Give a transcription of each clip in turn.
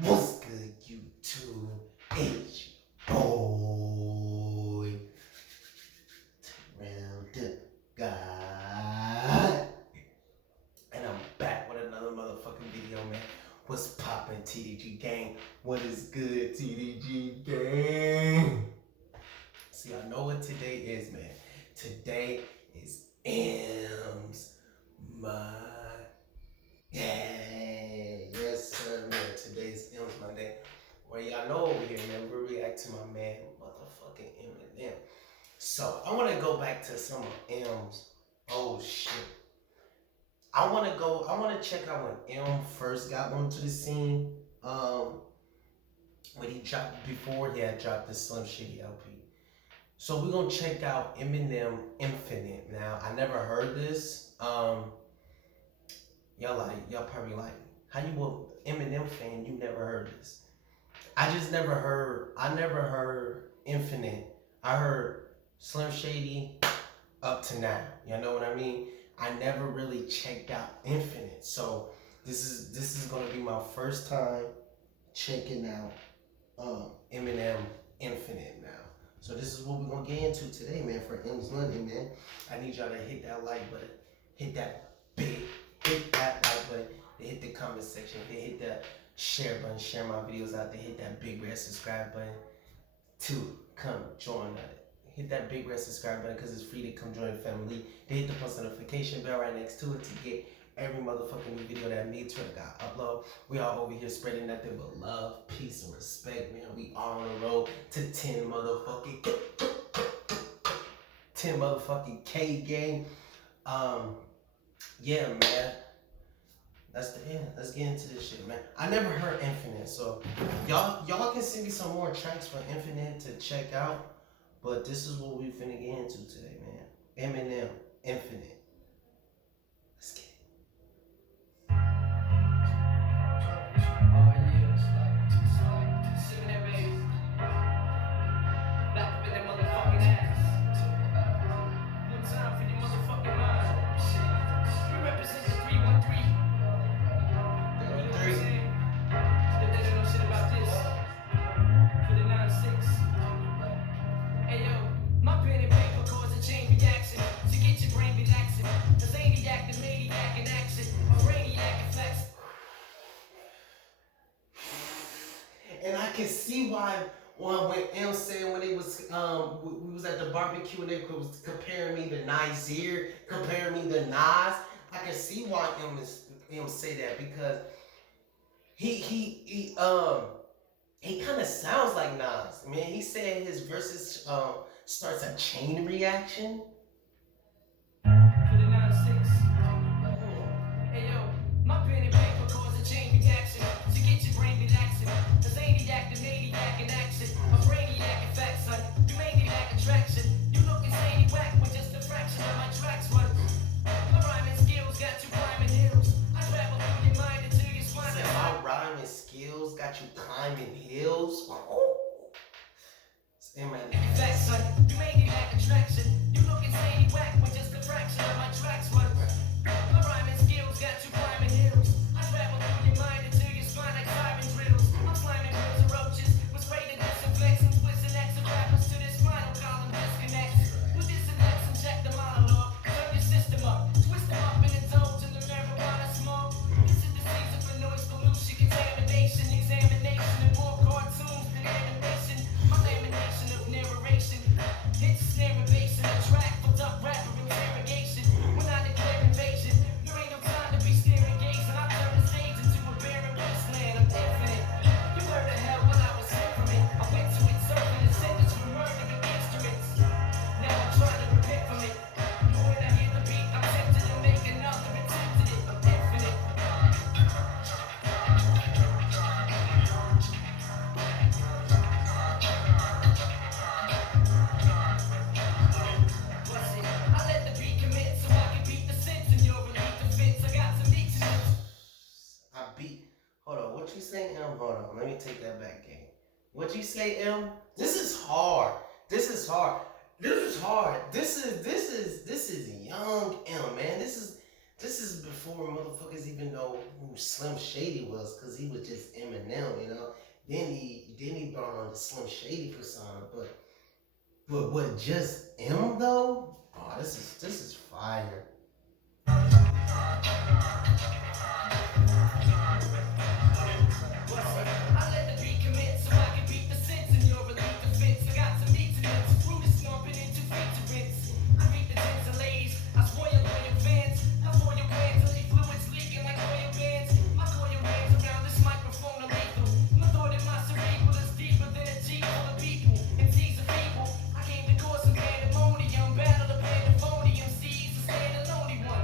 What's good, YouTube? It's your boy, TurrellDAGod. And I'm back with another motherfucking video, man. What's poppin', TDG gang? What is good, TDG gang? See, I know what today is, man. Today is M's yes, sir, man. Today's M's Monday. Well, y'all know over here, man, we react to my man, motherfucking Eminem. So, I want to go back to some of M's. Oh, shit. I want to check out when M first got onto the scene. When he dropped, before he had dropped the Slim Shady LP. So, we're going to check out Eminem Infinite. Now, I never heard this. Y'all probably like, how you a Eminem fan, you never heard this? I never heard Infinite. I heard Slim Shady up to now. You know what I mean? I never really checked out Infinite. So this is gonna be my first time checking out Eminem Infinite now. So this is what we're gonna get into today, man, for M's Monday, man. I need y'all to hit that like button, hit that like button, they hit the comment section, they hit that share button, share my videos out, they hit that big red subscribe button to come join that. Hit that big red subscribe button because it's free to come join the family. They hit the post notification bell right next to it to get every motherfucking new video that me, TurrellDAGod, upload. We all over here spreading nothing but love, peace, and respect, man. We all on the road to 10 motherfucking K gang. Yeah, man. That's the end. Let's get into this shit, man. I never heard Infinite, so y'all can send me some more tracks for Infinite to check out. But this is what we finna get into today, man. Eminem Infinite. Let's get it. And I can see why when M said when they was we was at the barbecue and they was comparing me to Nasir, comparing me to Nas. I can see why M say that because he kind of sounds like Nas. Man, he said his verses starts a chain reaction. Skills got you climbing hills. You made it like attraction. You look insane, whack with just a fraction of my tracks. My rhyming skills got you climbing hills. I travel through your mind until your spine like siren drills. I'm climbing hills and roaches with spray to disinfect and twist and X of rappers to this spinal column disconnects. With this and X inject the monologue. Turn your system up, twist them up in the zone till the marijuana smoke. This is the season for noise pollution, contamination, examination, and more cartoons than animation. My lamination of narration, hits snare and bass in the track, fucked up rapper interrogation. When I declare invasion, there ain't no time to be staring gazing. I turn the stage into a barren wasteland. I'm infinite. You heard of hell when I was sent from it. I went to it serving a sentence for murdering instruments. Now I'm trying to repent from it. When I hear the beat, I'm tempted to make another attempt at it. I'm infinite. Hold on, what you say, M? Hold on, let me take that back, gang. What you say, M? This is hard. This is hard. This is hard. This is young M, man. This this is before motherfuckers even know who Slim Shady was, cause he was just Eminem, you know. Then he brought on the Slim Shady persona, but what just M though? Oh, this is fire. I let the beat commit so I can beat the sense in your relief defense. I got some needs to mince, fruit is snumping into feature rinse. I beat the tens of ladies, I spoil your fans. I spoil your glands, leave fluids leaking like oil bands. My coil bands around this microphone are lethal. My thought in my cerebral is deeper than a G full of people. MCs are people, I came to cause some pandemonium. Battle the pandemonium, C's to stand a lonely one.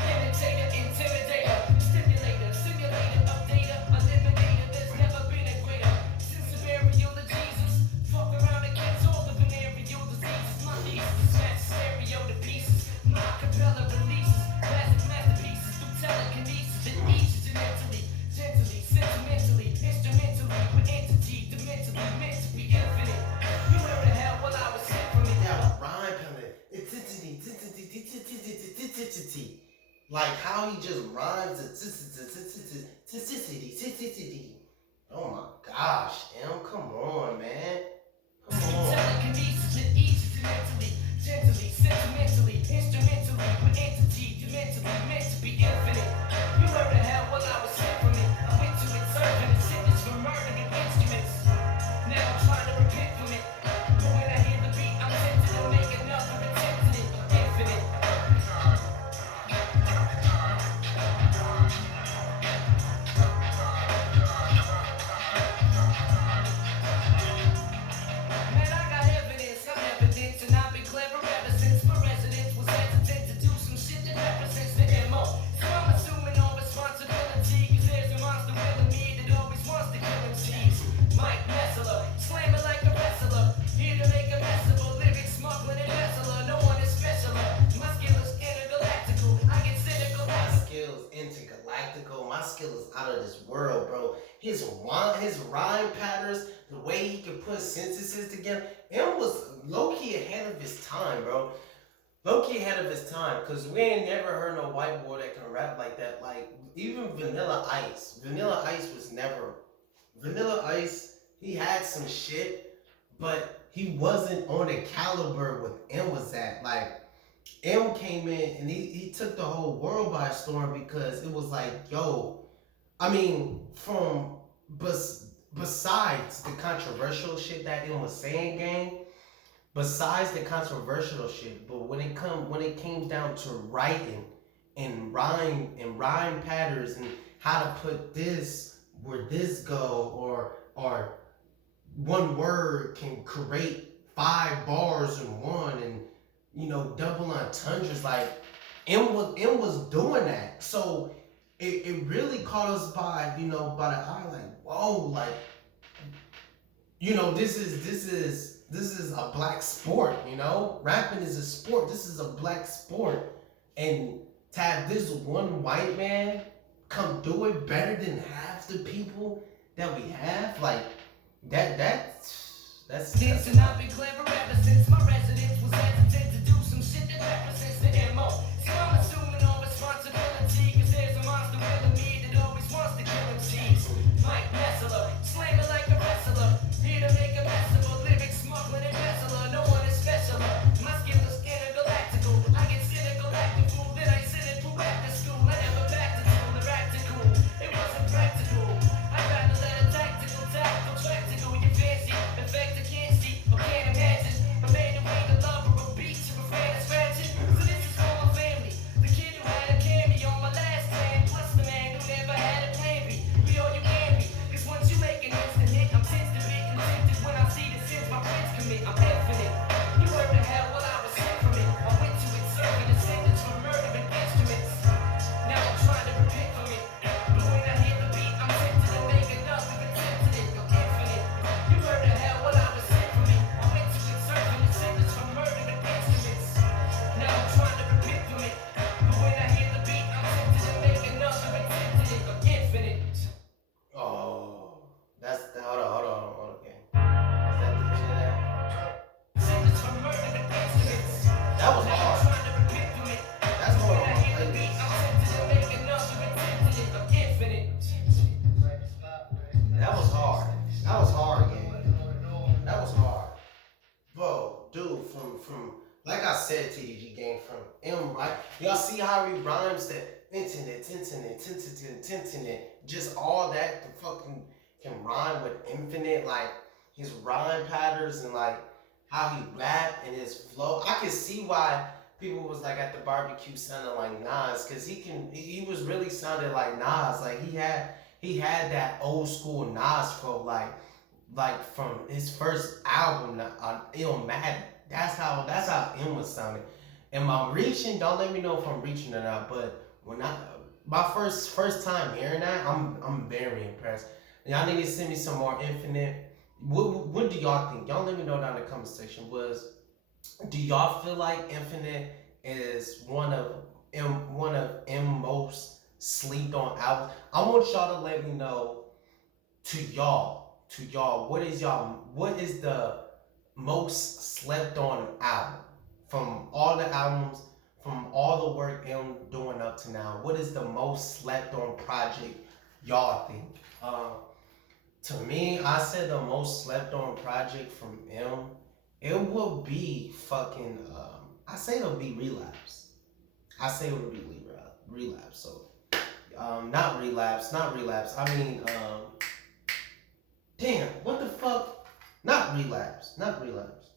Imitator, intimidator, stimulator, simulator, updater, eliminator. There's never been a greater. Since the burial of Jesus, fuck around and catch all the venereal diseases. My thesis, smash stereo to pieces. My capella releases, classic masterpieces through telekinesis. And each is mentally, gently, sentimentally, instrumentally, with entity, dimentally, meant to be infinite. You were the hell while I was sent from it. That rhyme coming. Like how he just rhymes Oh my gosh, M, come on, man. Come on. Telekinesis and each is mentally, gently, sentimentally, instrumentally, with entity, dimentally, meant to be infinite. You heard the hell while I was sent from it. I went to it serving a sentence for murdering instruments. Now I'm trying to repent from it. But when I hear the beat, I'm tempted to make another attempt at it. Infinite. Man, I got evidence, I'm evidence, and I've been clever ever since my residence was hesitant to do some shit that represents the MO. So I'm assuming all responsibility, cause there's a monster within me that always wants to kill MCs. Mike Messler, slam it like a wrestler, here to make a mess of a lyric smuggling embezzler. No one is specialer, my skill is intergalactical, I get cynical. My skills intergalactical. My skill is out of this world, bro. His rhyme patterns, the way he can put sentences together. M was low-key ahead of his time, bro. Low-key ahead of his time, because we ain't never heard no white boy that can rap like that. Like, even Vanilla Ice. Vanilla Ice was never... Vanilla Ice, he had some shit, but he wasn't on the caliber with M was at. Like, M came in and he took the whole world by storm because it was like, yo, I mean, besides the controversial shit that M was saying, gang, besides the controversial shit, but when it came down to writing and rhyme patterns and how to put this where this go, or one word can create 5 bars in one, and you know, double entendres, like M was doing that. So it really caught us by the eye, like, whoa, like, you know, this is a black sport, you know? Rapping is a sport. This is a black sport. And to have this one white man come do it better than half the people that we have, like, that's And I've been clever ever since my residence was hesitant to do some shit that represents the MO. So I'm assuming all responsibility, cause there's a monster within me that always wants to kill MCs. Mike Messler, slam it like a wrestler, here to make a mess of a lyric smuggling embezzler. No one is specialer, my skill is intergalactical. I get cynical, acting fool, then I sit it through after school. I never backed it to the practical, it wasn't practical. I'd rather let a tactical track to go. You fancy, in fact I can't see or can't imagine a man who ain't a lover of beats or a fan of scratching. So this is for my family, the kid who That was hard, gang. That was hard. Bro, dude, from like I said, TDG gang, from M, right? Y'all see how he rhymes that internet, just all that to fucking can rhyme with infinite, like his rhyme patterns and like how he rap and his flow. I can see why people was like at the barbecue sounding like Nas, cause he was really sounding like Nas. Like he had that old school Nas flow, like from his first album on Illmatic. That's how M was sounding. Am I reaching? Don't let me know if I'm reaching or not. But when I my first time hearing that, I'm very impressed. Y'all need to send me some more Infinite. What do y'all think? Y'all let me know down in the comment section. Do y'all feel like Infinite is one of M most slept on albums? I want y'all to let me know to y'all, what is the most slept on album from all the albums, from all the work M doing up to now? What is the most slept on project y'all think? To me, I said the most slept on project from M, it will be fucking. I say it'll be Relapse. I say it'll be Relapse. So, not Relapse. I mean, damn, what the fuck? Not Relapse.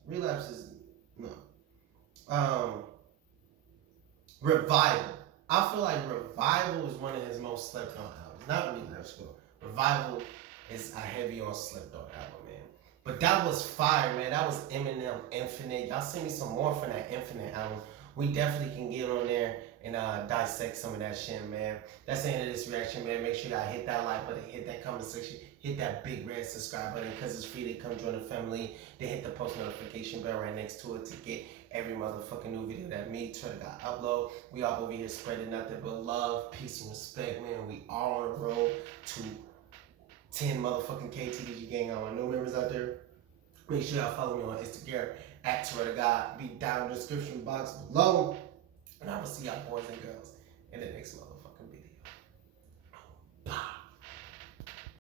Relapse is no. Revival. I feel like Revival is one of his most slept on albums. Not Relapse, but Revival is a heavy on slept on album, man. But that was fire, man. That was Eminem Infinite. Y'all send me some more from that Infinite album. We definitely can get on there and dissect some of that shit, man. That's the end of this reaction, man. Make sure y'all hit that like button, hit that comment section, hit that big red subscribe button, because it's free to come join the family. Then hit the post notification bell right next to it to get every motherfucking new video that me, TurrellDAGod, upload. We all over here spreading nothing but love, peace, and respect, man. We all on the road to 10 motherfucking KTDG gang. All my new members out there. Make sure y'all follow me on Instagram at TurrellDAGod. Be down in the description box below. And I will see y'all boys and girls in the next motherfucker.